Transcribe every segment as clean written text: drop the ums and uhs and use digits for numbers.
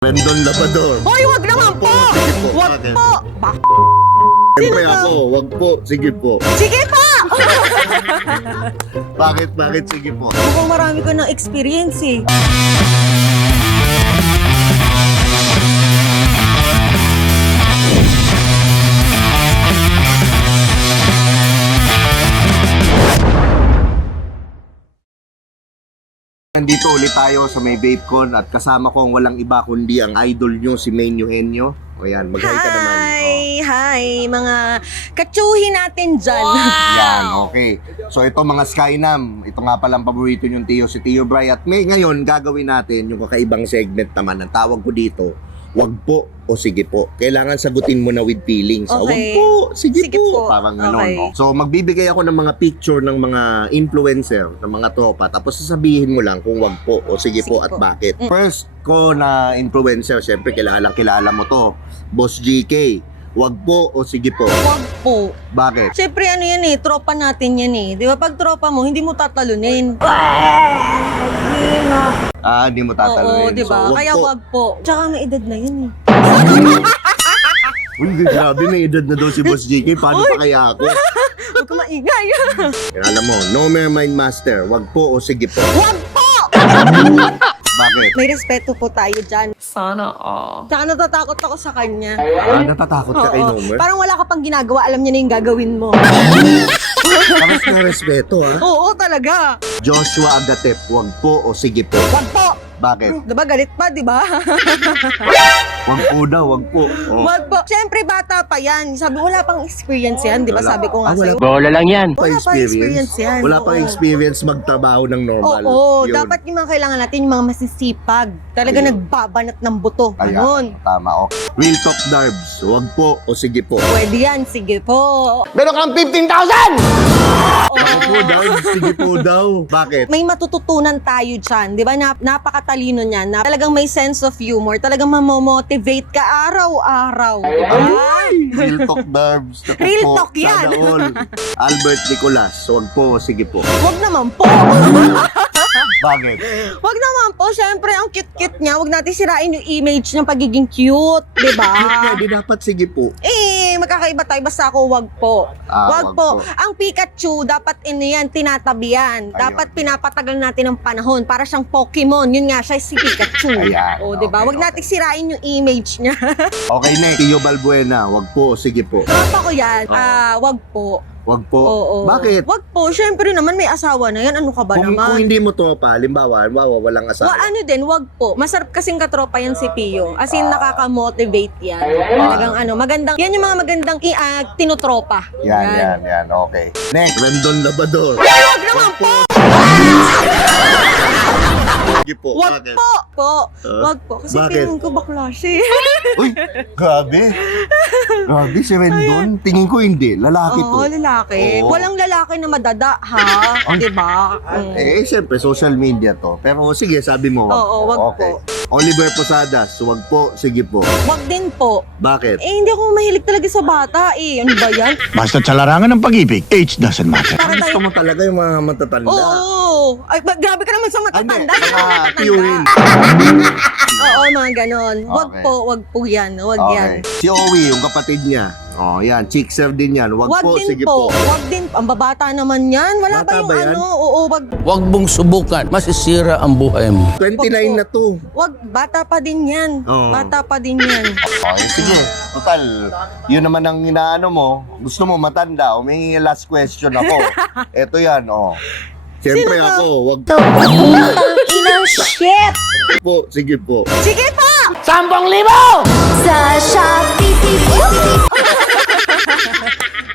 Rendon Labrador. Hoy, wag naman po! Sige po, Wag bakit? po! Siyempre Sino ba? ako, wag po, sige po. Sige po! Bakit, sige po. Mukhang marami ka ng experience eh. Nandito ulit tayo sa may VapeCon at kasama ko ang walang iba kundi ang idol nyo, si Main Eugenio. O yan, mag-hi ka naman. Hi, mga katsuhi natin dyan. Yan, okay. So ito mga Skynam, ito nga palang paborito yung Tio, si Tio Bry. At ngayon gagawin natin yung kakaibang segment naman. Ang tawag ko dito, wag po o sige po. Kailangan sagutin mo na with feelings. Okay. Wag po, sige Sige po. po. Parang gano'n. Okay. No? So magbibigay ako ng mga picture ng mga influencer, ng mga tropa. Tapos sasabihin mo lang kung wag po o sige po at Sige po. bakit. First ko na influencer, syempre kilala mo to. Boss GK. Wag po o sige po. Wag po. Bakit? Siyempre ano yan eh, tropa natin yan eh. Di ba pag tropa mo, hindi mo tatalunin. Hindi mo tatalunin. Oo, di ba? So, Kaya wag po. Tsaka may edad na yun eh. Uy, grabe, may edad na daw si Boss GK. Paano pa kaya ako? Huwag ka maingay. Alam mo, no mere mind master. Wag po o sige po. Wag po! Bakit? May respeto po tayo dyan. Sana all. Tsaka natatakot ako sa kanya. Natatakot ka kay Oo. Nomer? Parang wala ka pang ginagawa, alam niya na yung gagawin mo. Tapos na respeto, ha? Oo, talaga. Joshua Agatep, wag po o sige po. Wag po. Bakit? Diba galit pa, diba? Wag po daw, wag po. Oh. Wag po. Siyempre, bata pa yan. Sabi, wala pang experience yan, diba? Wala. Sabi ko nga Wala sa'yo. Bola lang yan. Wala pa experience yan. Wala pa Oo. experience magtrabaho ng normal. Oo, Yun. dapat yung mga kailangan natin, yung mga masisipag. Talaga Ayun. nagbabanat ng buto. Ayan, Ganun. tama. Okay. Real talk Darbs, wag po o sige po. Pwede yan, sige po. Meron kang 15,000! Wag po Darbs, sige po daw. Bakit? May matututunan tayo dyan, di ba? Napakatalino niyan, na talagang may sense of humor, talagang mamomotivate ka araw-araw. Ay! Real talk Darbs. Naku Real po, talk yan. sana all. Albert Nicolas, wag po o sige po. Wag naman po. Bakit? Wag naman po, syempre ang cute-cute niya. Wag natin sirain yung image ng pagiging cute, di ba? Pwede dapat sige po. Magkakaiba tayo, basta ako wag po. Wag Wag po. po. Ang Pikachu, dapat yan, tinatabihan. Dapat pinapatagal natin ng panahon para siyang Pokemon. Yun nga, siya si Pikachu. Ayan, O, di ba? okay, Wag natin sirain yung image niya. Okay, next. Tio Balbuena, wag po o sige po. Tropa ko yan. Wag po. Wag po. Oo. Bakit? Wag po. Syempre naman, may asawa na yan. Ano ka ba Kung naman? hindi mo tropa, halimbawa, walang asawa. Ano din, wag po. Masarap kasing katropa yan si Pio. As in, nakaka-motivate yan. Talagang magandang, yan yung mga magandang tinotropa. Yan. Okay. Next, Rendon Labrador. Wag naman po! Sige po. Wag Bakit? po! Wag po. Kasi Bakit? feeling ko bakla siya. Uy, grabe. Grabe si Rendon. Tingin ko hindi. Lalaki to. Oo, lalaki. Oo. Walang lalaki na madada, ha? Diba? Siyempre, social media to. Pero sige, sabi mo. Oo, wag okay. po. Oliver Posadas, wag po. Sige po. Wag din po. Bakit? Hindi ako mahilig talaga sa bata eh. Ano ba yan? Basta sa larangan ng pag-ibig, age doesn't matter. Para Gusto tayo... mo talaga yung mga matatanda. Oo. Ay, grabe ka naman sa matatanda. Hindi, Sa mga matatanda. Purine. Oo, mga ganon. Wag Okay. wag po yan. Wag yan. Si Owie, yung kapatid niya. Oh, yan. Chickser din yan. Wag po, Wag din sige po. po. Wag din. Ang babata naman yan. Wala Bata ba yung ba yan? Oo, wag. Huwag mong subukan, masisira ang buhay mo. 29 na to. Wag, bata pa din yan. Oo. Bata pa din yan. Okay, sige. Total, yun naman ang inaano mo. Gusto mo matanda. O may last question ako. Eto yan, oh. Siyempre Sino ba? ako, wag Inang shit! po, sige po. Sige pa! 10,000! Sa Shopee.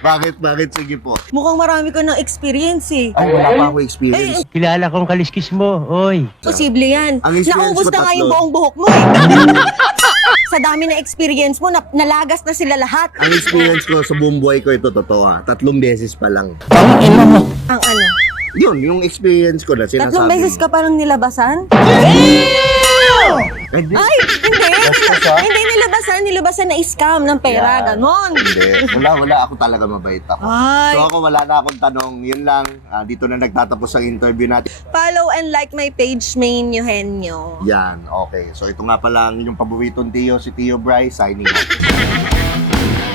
Bakit, sige po. Mukhang marami ka ng experience eh. Ay, wala pa ako experience. Kilala kong kaliskis mo, oy. Posible yan. Ang experience Naubos ko na nga yung tatlo. buong buhok mo eh. Sa dami na experience mo, nalagas na sila lahat. Ang experience ko sa buong buhay ko ito, totoo 3 beses pa lang. Ang ina mo. Ang ano? Yun, yung experience ko na sinasabi 3 beses mo. ka parang nilabasan? Hindi. Ay, hindi. Bastos, ha? Hindi nilabasan na scam ng pera, Yan. ganon. Hindi. Wala. Ako talaga mabait ako. Ay, So ako wala na akong tanong. Yun lang. Dito na nagtatapos ang interview natin. follow and like my page, Main Eugenio. Yan. Okay. So ito nga pala ang inyong paboritong Tio, si Tio Bry, signing off.